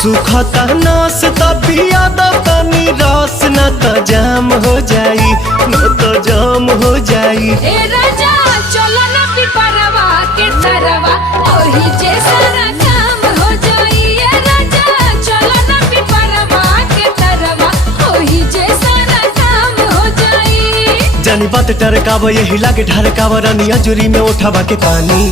सुखता नस पिया तनी रस न तो जाम हो जाई, न तो जाम हो जाई। ए राजा चलो ना पिपरवा के तरवा ओही जैसा ना काम हो जाई। ए राजा चलो ना पिपरवा के तरवा ओही जैसा ना काम हो जाई। जानी बात टरकाव यही लागे ढरकाव रानी अजूरी में उठावा के पानी।